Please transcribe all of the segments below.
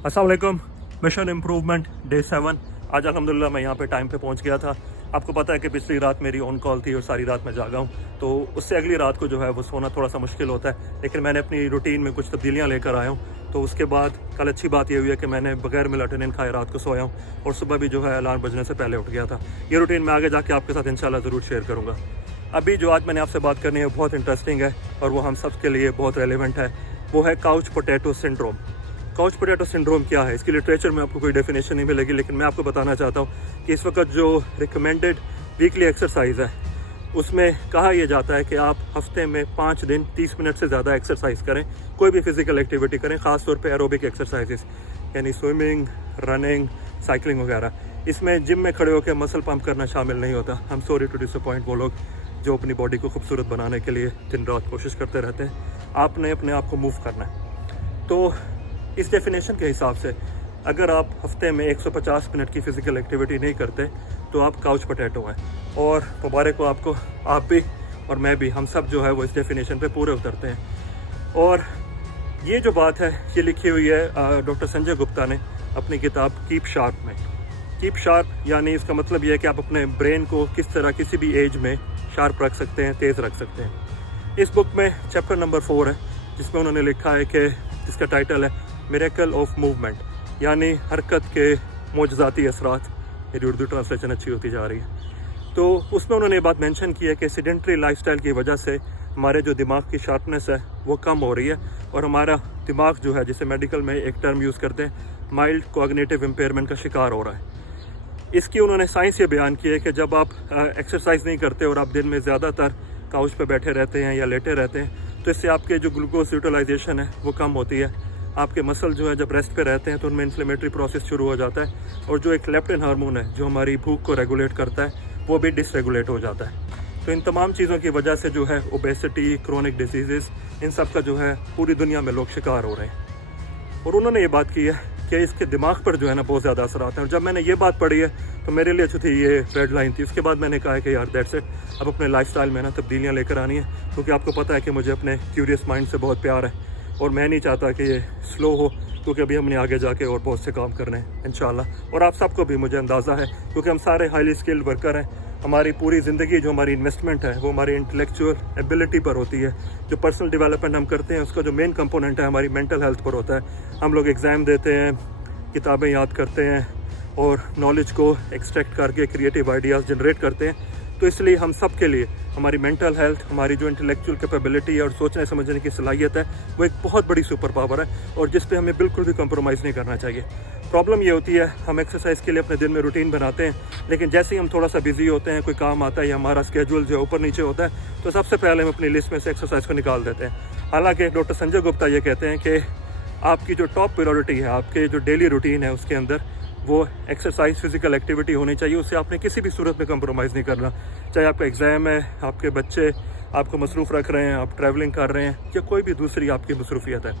अस्सलाम वालेकुम। Mission improvement day 7। आज अल्हम्दुलिल्लाह मैं यहाँ पे टाइम पे पहुँच गया था। आपको पता है कि पिछली रात मेरी ऑन कॉल थी और सारी रात मैं जागा हूँ, तो उससे अगली रात को जो है वो सोना थोड़ा सा मुश्किल होता है। लेकिन मैंने अपनी रूटीन में कुछ तब्दीलियाँ लेकर आया हूँ। तो उसके बाद कल अच्छी बात ये हुई है कि मैंने बगैर मेलाटोनिन खाए रात को सोया हूँ और सुबह भी जो है अलार्म बजने से पहले उठ गया था। ये रूटीन मैं आगे जाके आपके साथ इंशाल्लाह ज़रूर शेयर करूँगा। अभी जो आज मैंने आपसे बात करनी है बहुत इंटरेस्टिंग है और वो हम सब के लिए बहुत रेलिवेंट है। वो है couch potato syndrome. Couch potato syndrome क्या है, इसकी लिटरेचर में आपको कोई डेफिनेशन नहीं मिलेगी, लेकिन मैं आपको बताना चाहता हूँ कि इस वक्त जो रिकमेंडेड वीकली एक्सरसाइज है उसमें कहा यह जाता है कि आप हफ्ते में 5 दिन 30 मिनट से ज़्यादा एक्सरसाइज करें, कोई भी फिजिकल एक्टिविटी करें, ख़ासतौर पे एरोबिक एक्सरसाइजेस यानी स्विमिंग, रनिंग, साइकिलिंग वगैरह। इसमें जिम में खड़े होकर मसल पंप करना शामिल नहीं होता। I am sorry to disappoint वो लोग जो अपनी बॉडी को खूबसूरत बनाने के लिए दिन रात कोशिश करते रहते हैं। आपने अपने आप को मूव करना है। तो इस डेफिनेशन के हिसाब से अगर आप हफ्ते में 150 मिनट की फ़िज़िकल एक्टिविटी नहीं करते तो आप काउच पोटैटो हैं। और मुबारक हो आपको, आप भी और मैं भी, हम सब जो है वो इस डेफिनेशन पे पूरे उतरते हैं। और ये जो बात है ये लिखी हुई है डॉक्टर संजय गुप्ता ने अपनी किताब कीप शार्प में। कीप शार्प यानी इसका मतलब ये है कि आप अपने ब्रेन को किस तरह किसी भी एज में शार्प रख सकते हैं, तेज़ रख सकते हैं। इस बुक में चैप्टर नंबर 4 है जिसमें उन्होंने लिखा है कि जिसका टाइटल है मिरेकल ऑफ मूवमेंट, यानी हरकत के मोजज़ाती असरात। मेरी उर्दू ट्रांसलेशन अच्छी होती जा रही है। तो उसमें उन्होंने ये बात मेंशन की है कि सेडेंटरी लाइफस्टाइल की वजह से हमारे जो दिमाग की शार्पनेस है वो कम हो रही है और हमारा दिमाग जो है, जिसे मेडिकल में एक टर्म यूज़ करते हैं, माइल्ड कॉग्निटिव इम्पेयरमेंट का शिकार हो रहा है। इसकी उन्होंने साइंस ये बयान की है कि जब आप एक्सरसाइज नहीं करते और आप दिन में ज़्यादातर काउच पे बैठे रहते हैं या लेटे रहते हैं तो इससे आपके जो ग्लूकोज यूटिलाइजेशन है वो कम होती है। आपके मसल जो है जब रेस्ट पे रहते हैं तो उनमें इन्फ्लेमेटरी प्रोसेस शुरू हो जाता है और जो एक लेप्टिन हार्मोन है जो हमारी भूख को रेगुलेट करता है वो भी डिसरेगुलेट हो जाता है। तो इन तमाम चीज़ों की वजह से जो है ओबेसिटी, क्रोनिक डिजीज़, इन सब का जो है पूरी दुनिया में लोग शिकार हो रहे हैं। और उन्होंने ये बात की है कि इसके दिमाग पर जो है ना बहुत ज़्यादा असर आता है। और जब मैंने ये बात पढ़ी है तो मेरे लिए जो थी ये रेड लाइन थी। उसके बाद मैंने कहा है कि यार दैट्स इट, अब अपने लाइफस्टाइल में ना तब्दीलियाँ लेकर आनी है, क्योंकि आपको पता है कि मुझे अपने क्यूरियस माइंड से बहुत प्यार है और मैं नहीं चाहता कि ये स्लो हो, क्योंकि अभी हमने आगे जाके और बहुत से काम करने हैं इंशाल्लाह। और आप सबको भी मुझे अंदाज़ा है, क्योंकि हम सारे हाईली स्किल्ड वर्कर हैं। हमारी पूरी ज़िंदगी जो हमारी इन्वेस्टमेंट है वो हमारी इंटेलेक्चुअल एबिलिटी पर होती है। जो पर्सनल डेवलपमेंट हम करते हैं उसका जो मेन कंपोनेंट है हमारी मेंटल हेल्थ पर होता है। हम लोग एग्ज़ाम देते हैं, किताबें याद करते हैं और नॉलेज को एक्सट्रैक्ट करके क्रिएटिव आइडियाज़ जनरेट करते हैं। तो इसलिए हम सब के लिए हमारी मेंटल हेल्थ, हमारी जो इंटेलेक्चुअल कैपेबिलिटी और सोचने समझने की सलाहियत है वो एक बहुत बड़ी सुपर पावर है और जिस पे हमें बिल्कुल भी कंप्रोमाइज़ नहीं करना चाहिए। प्रॉब्लम ये होती है हम एक्सरसाइज के लिए अपने दिन में रूटीन बनाते हैं, लेकिन जैसे ही हम थोड़ा सा बिजी होते हैं, कोई काम आता है या हमारा स्केड्यूल जो है ऊपर नीचे होता है, तो सबसे पहले हम अपनी लिस्ट में से एक्सरसाइज को निकाल देते हैं। हालांकि डॉक्टर संजय गुप्ता ये कहते हैं कि आपकी जो टॉप प्रायोरिटी है, आपके जो डेली रूटीन है उसके अंदर वो एक्सरसाइज, फिजिकल एक्टिविटी होनी चाहिए। उससे आपने किसी भी सूरत में कंप्रोमाइज़ नहीं करना। चाहे आपका एग्ज़ाम है, आपके बच्चे आपको मसरूफ़ रख रहे हैं, आप ट्रैवलिंग कर रहे हैं या कोई भी दूसरी आपकी मसरूफियत है।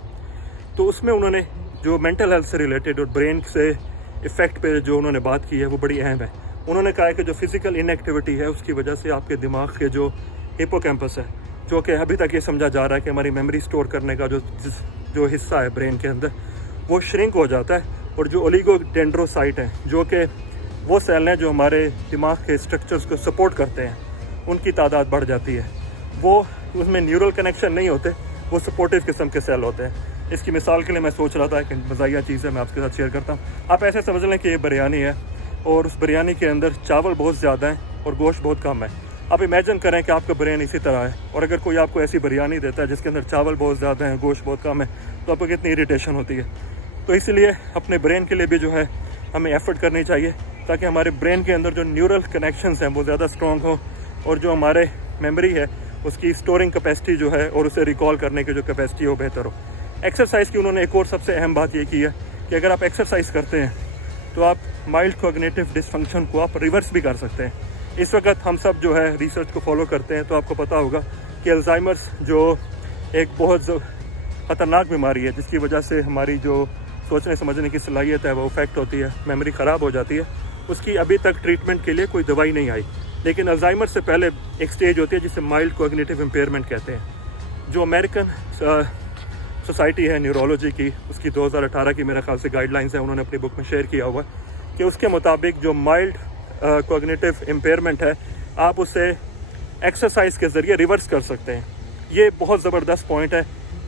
तो उसमें उन्होंने जो मेंटल हेल्थ से रिलेटेड और ब्रेन से इफ़ेक्ट पे जो उन्होंने बात की है वो बड़ी अहम है। उन्होंने कहा है कि जो फिज़िकल इनएक्टिविटी है उसकी वजह से आपके दिमाग के जो हिपोकैम्पस है, जो कि अभी तक ये समझा जा रहा है कि हमारी मेमोरी स्टोर करने का जो हिस्सा है ब्रेन के अंदर, वो श्रिंक हो जाता है। और जो ओलिगोडेंड्रोसाइट हैं, जो कि वो सेल हैं जो हमारे दिमाग के स्ट्रक्चर्स को सपोर्ट करते हैं, उनकी तादाद बढ़ जाती है। वो उसमें न्यूरल कनेक्शन नहीं होते, वो सपोर्टिव किस्म के सेल होते हैं। इसकी मिसाल के लिए मैं सोच रहा था कि मज़ाहिया चीज़ है, मैं आपके साथ शेयर करता हूँ। आप ऐसे समझ लें कि ये बिरयानी है और उस बिरयानी के अंदर चावल बहुत ज़्यादा हैं और गोश्त बहुत कम है। आप इमेजिन करें कि आपका बिरयानी इसी तरह है और अगर कोई आपको ऐसी बिरयानी देता है जिसके अंदर चावल बहुत ज़्यादा हैं, गोश्त बहुत कम है, तो आपको कितनी इरिटेशन होती है। तो इसलिए अपने ब्रेन के लिए भी जो है हमें एफर्ट करनी चाहिए ताकि हमारे ब्रेन के अंदर जो न्यूरल कनेक्शंस हैं वो ज़्यादा स्ट्रॉन्ग हो और जो हमारे मेमोरी है उसकी स्टोरिंग कैपेसिटी जो है और उसे रिकॉल करने की जो कैपेसिटी हो बेहतर हो। एक्सरसाइज की उन्होंने एक और सबसे अहम बात ये की है कि अगर आप एक्सरसाइज करते हैं तो आप माइल्ड कॉग्निटिव डिसफंक्शन को आप रिवर्स भी कर सकते हैं। इस वक्त हम सब जो है रिसर्च को फॉलो करते हैं, तो आपको पता होगा कि अल्जाइमर्स जो एक बहुत ख़तरनाक बीमारी है जिसकी वजह से हमारी जो सोचने समझने की सलाहियत है वो इफेक्ट होती है, मेमोरी ख़राब हो जाती है, उसकी अभी तक ट्रीटमेंट के लिए कोई दवाई नहीं आई। लेकिन अल्जाइमर से पहले एक स्टेज होती है जिसे माइल्ड कॉग्निटिव इम्पेयरमेंट कहते हैं। जो अमेरिकन सोसाइटी है न्यूरोलॉजी की, उसकी 2018 की मेरे ख्याल से गाइडलाइंस है, उन्होंने अपनी बुक में शेयर किया हुआ है कि उसके मुताबिक जो माइल्ड कॉग्निटिव इम्पेयरमेंट है आप उसे एक्सरसाइज के ज़रिए रिवर्स कर सकते हैं। ये बहुत ज़बरदस्त पॉइंट है।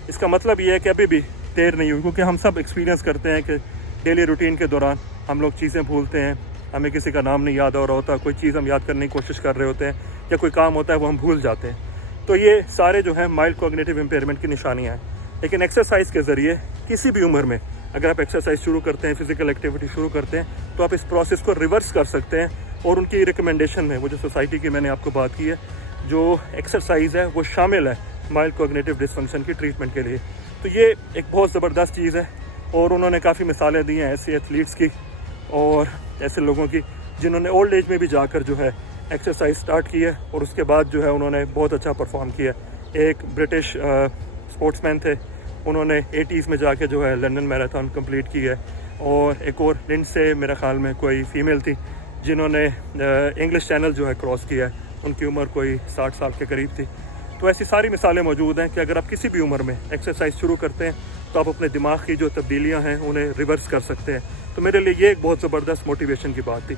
इसका मतलब ये है कि अभी भी देर नहीं हुई, क्योंकि हम सब एक्सपीरियंस करते हैं कि डेली रूटीन के दौरान हम लोग चीज़ें भूलते हैं, हमें किसी का नाम नहीं याद हो रहा होता, कोई चीज़ हम याद करने की कोशिश कर रहे होते हैं या कोई काम होता है वो हम भूल जाते हैं। तो ये सारे जो है माइल्ड कॉग्निटिव इम्पेयरमेंट की निशानियाँ हैं। लेकिन एक्सरसाइज के ज़रिए किसी भी उम्र में अगर आप एक्सरसाइज शुरू करते हैं, फिजिकल एक्टिविटी शुरू करते हैं, तो आप इस प्रोसेस को रिवर्स कर सकते हैं। और उनकी रिकमेंडेशन में वो जो सोसाइटी की मैंने आपको बात की है, जो एक्सरसाइज है वो शामिल है माइल्ड कॉग्निटिव डिसफंक्शन की ट्रीटमेंट के लिए। तो ये एक बहुत ज़बरदस्त चीज़ है। और उन्होंने काफ़ी मिसालें दी हैं ऐसे एथलीट्स की और ऐसे लोगों की जिन्होंने ओल्ड एज में भी जाकर जो है एक्सरसाइज स्टार्ट की है और उसके बाद जो है उन्होंने बहुत अच्छा परफॉर्म किया। एक ब्रिटिश स्पोर्ट्समैन थे, उन्होंने 80s में जाके जो है लंदन मैराथन कंप्लीट की है। और एक और लिंडसे मेरे ख्याल में कोई फीमेल थी जिन्होंने इंग्लिश चैनल जो है क्रॉस किया है, उनकी उम्र कोई 60 साल के करीब थी। तो ऐसी सारी मिसालें मौजूद हैं कि अगर आप किसी भी उम्र में एक्सरसाइज शुरू करते हैं तो आप अपने दिमाग की जो तब्दीलियां हैं उन्हें रिवर्स कर सकते हैं। तो मेरे लिए ये एक बहुत ज़बरदस्त मोटिवेशन की बात थी।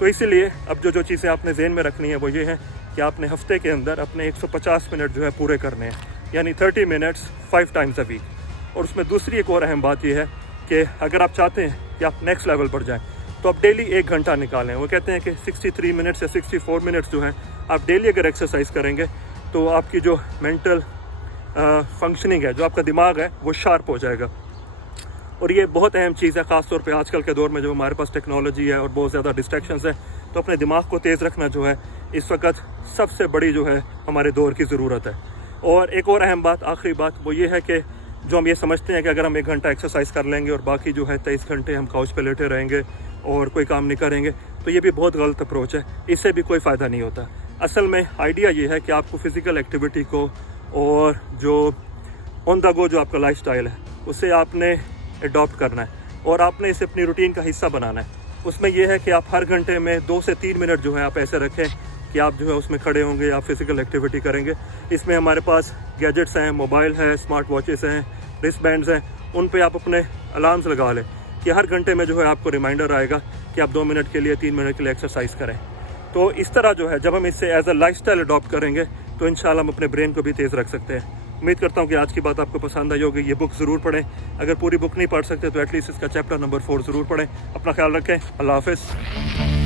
तो इसीलिए अब जो चीज़ें आपने ज़हन में रखनी है वो ये है कि आपने हफ्ते के अंदर अपने 150 मिनट जो है पूरे करने हैं, यानी 30 मिनट्स 5 टाइम्स अ वीक। और उसमें दूसरी एक और अहम बात यह है कि अगर आप चाहते हैं कि आप नेक्स्ट लेवल पर जाएँ तो आप डेली 1 घंटा निकालें। वो कहते हैं कि 63 मिनट्स या 64 मिनट्स जो हैं आप डेली अगर एक्सरसाइज करेंगे तो आपकी जो मेंटल फंक्शनिंग है, जो आपका दिमाग है, वो शार्प हो जाएगा। और ये बहुत अहम चीज़ है, ख़ास तौर पे आजकल के दौर में जो हमारे पास टेक्नोलॉजी है और बहुत ज़्यादा डिस्ट्रैक्शंस है, तो अपने दिमाग को तेज़ रखना जो है इस वक्त सबसे बड़ी जो है हमारे दौर की ज़रूरत है। और एक और अहम बात, आखिरी बात, वो ये है कि जो हम ये समझते हैं कि अगर हम 1 घंटा एक्सरसाइज कर लेंगे और बाकी जो है 23 घंटे हम काउच पे लेटे रहेंगे और कोई काम नहीं करेंगे, तो ये भी बहुत गलत अप्रोच है। इससे भी कोई फ़ायदा नहीं होता। असल में आइडिया ये है कि आपको फ़िज़िकल एक्टिविटी को और जो ऑन द गो जो आपका लाइफस्टाइल है उसे आपने अडॉप्ट करना है और आपने इसे अपनी रूटीन का हिस्सा बनाना है। उसमें यह है कि आप हर घंटे में 2 से 3 मिनट जो है आप ऐसे रखें कि आप जो है उसमें खड़े होंगे, आप फिज़िकल एक्टिविटी करेंगे। इसमें हमारे पास गैजेट्स हैं, मोबाइल है, स्मार्ट वॉचेस हैं, रिस्ट बैंड्स हैं, उन पे आप अपने अलार्म्स लगा लें कि हर घंटे में जो है आपको रिमाइंडर आएगा कि आप 2 मिनट के लिए, 3 मिनट के लिए एक्सरसाइज करें। तो इस तरह जो है जब हम इसे एज अ लाइफस्टाइल अडॉप्ट करेंगे तो इंशाल्लाह हम अपने ब्रेन को भी तेज़ रख सकते हैं। उम्मीद करता हूँ कि आज की बात आपको पसंद आई होगी। ये बुक ज़रूर पढ़ें। अगर पूरी बुक नहीं पढ़ सकते तो एटलीस्ट इसका चैप्टर नंबर 4 ज़रूर पढ़ें। अपना ख्याल रखें। अल्लाह हाफ़िज़।